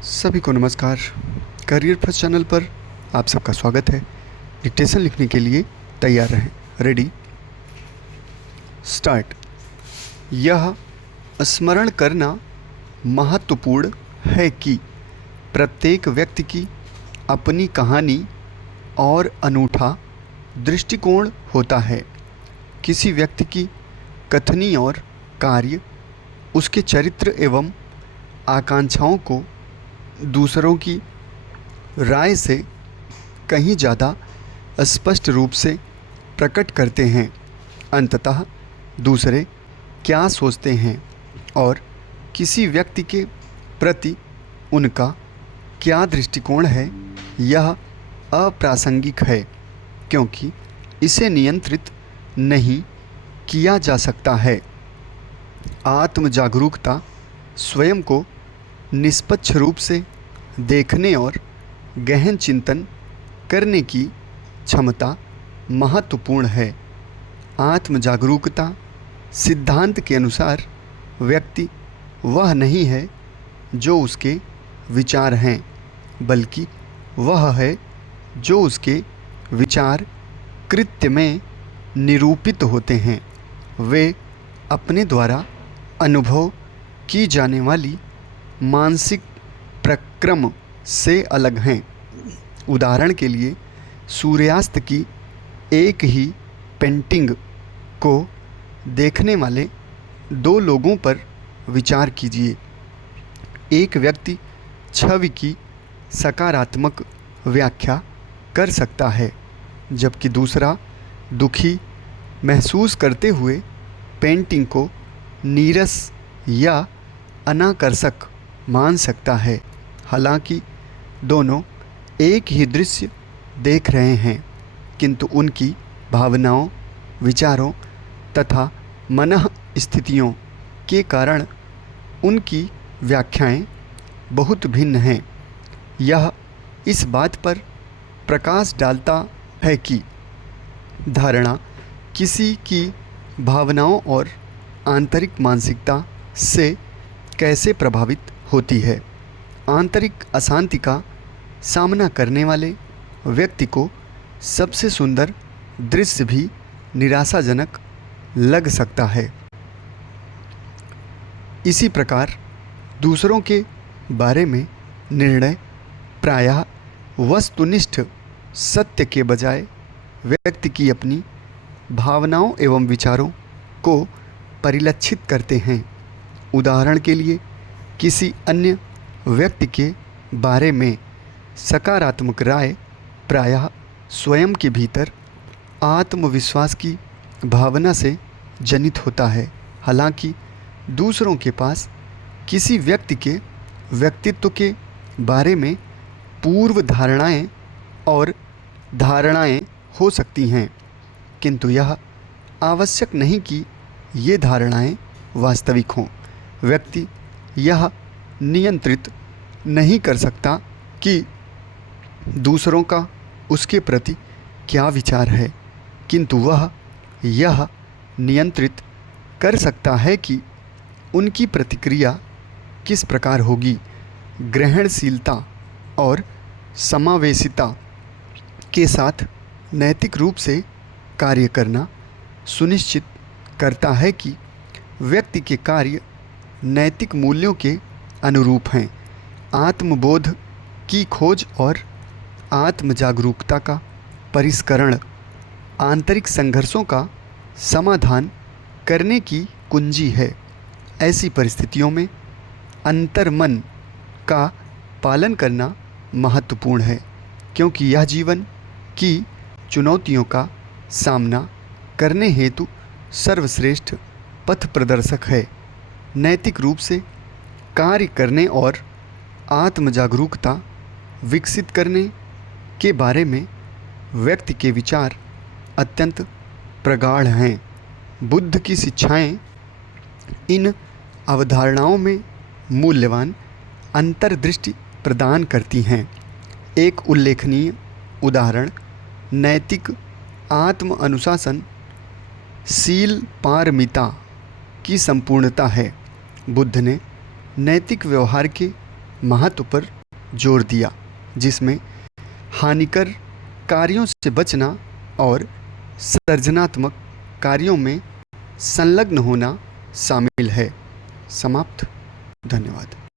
सभी को नमस्कार। करियर फर्स्ट चैनल पर आप सबका स्वागत है। डिक्टेशन लिखने के लिए तैयार रहें। Ready start. यह स्मरण करना महत्वपूर्ण है कि प्रत्येक व्यक्ति की अपनी कहानी और अनूठा दृष्टिकोण होता है। किसी व्यक्ति की कथनी और कार्य उसके चरित्र एवं आकांक्षाओं को दूसरों की राय से कहीं ज़्यादा स्पष्ट रूप से प्रकट करते हैं। अंततः दूसरे क्या सोचते हैं और किसी व्यक्ति के प्रति उनका क्या दृष्टिकोण है, यह अप्रासंगिक है, क्योंकि इसे नियंत्रित नहीं किया जा सकता है। आत्म जागरूकता स्वयं को निष्पक्ष रूप से देखने और गहन चिंतन करने की क्षमता महत्वपूर्ण है। आत्म जागरूकता सिद्धांत के अनुसार व्यक्ति वह नहीं है जो उसके विचार हैं, बल्कि वह है जो उसके विचार कृत्य में निरूपित होते हैं। वे अपने द्वारा अनुभव की जाने वाली मानसिक प्रक्रम से अलग हैं। उदाहरण के लिए सूर्यास्त की एक ही पेंटिंग को देखने वाले दो लोगों पर विचार कीजिए। एक व्यक्ति छवि की सकारात्मक व्याख्या कर सकता है, जबकि दूसरा दुखी महसूस करते हुए पेंटिंग को नीरस या अनाकर्षक मान सकता है। हालांकि दोनों एक ही दृश्य देख रहे हैं, किंतु उनकी भावनाओं, विचारों तथा मनः स्थितियों के कारण उनकी व्याख्याएं बहुत भिन्न हैं। यह इस बात पर प्रकाश डालता है कि धारणा किसी की भावनाओं और आंतरिक मानसिकता से कैसे प्रभावित होती है। आंतरिक अशांति का सामना करने वाले व्यक्ति को सबसे सुंदर दृश्य भी निराशाजनक लग सकता है। इसी प्रकार दूसरों के बारे में निर्णय प्रायः वस्तुनिष्ठ सत्य के बजाय व्यक्ति की अपनी भावनाओं एवं विचारों को परिलक्षित करते हैं। उदाहरण के लिए किसी अन्य व्यक्ति के बारे में सकारात्मक राय प्रायः स्वयं के भीतर आत्मविश्वास की भावना से जनित होता है। हालांकि दूसरों के पास किसी व्यक्ति के व्यक्तित्व के बारे में पूर्व धारणाएं और धारणाएं हो सकती हैं, किंतु यह आवश्यक नहीं कि ये धारणाएं वास्तविक हों। व्यक्ति यह नियंत्रित नहीं कर सकता कि दूसरों का उसके प्रति क्या विचार है, किंतु वह यह नियंत्रित कर सकता है कि उनकी प्रतिक्रिया किस प्रकार होगी। ग्रहणशीलता और समावेशिता के साथ नैतिक रूप से कार्य करना सुनिश्चित करता है कि व्यक्ति के कार्य नैतिक मूल्यों के अनुरूप हैं। आत्मबोध की खोज और आत्म जागरूकता का परिष्करण आंतरिक संघर्षों का समाधान करने की कुंजी है। ऐसी परिस्थितियों में अंतर्मन का पालन करना महत्वपूर्ण है, क्योंकि यह जीवन की चुनौतियों का सामना करने हेतु सर्वश्रेष्ठ पथ प्रदर्शक है। नैतिक रूप से कार्य करने और आत्म जागरूकता विकसित करने के बारे में व्यक्ति के विचार अत्यंत प्रगाढ़ हैं। बुद्ध की शिक्षाएं इन अवधारणाओं में मूल्यवान अंतर्दृष्टि प्रदान करती हैं। एक उल्लेखनीय उदाहरण नैतिक आत्म अनुशासन शील पारमिता की संपूर्णता है। बुद्ध ने नैतिक व्यवहार के महत्व पर जोर दिया, जिसमें हानिकर कार्यों से बचना और सृजनात्मक कार्यों में संलग्न होना शामिल है। समाप्त। धन्यवाद।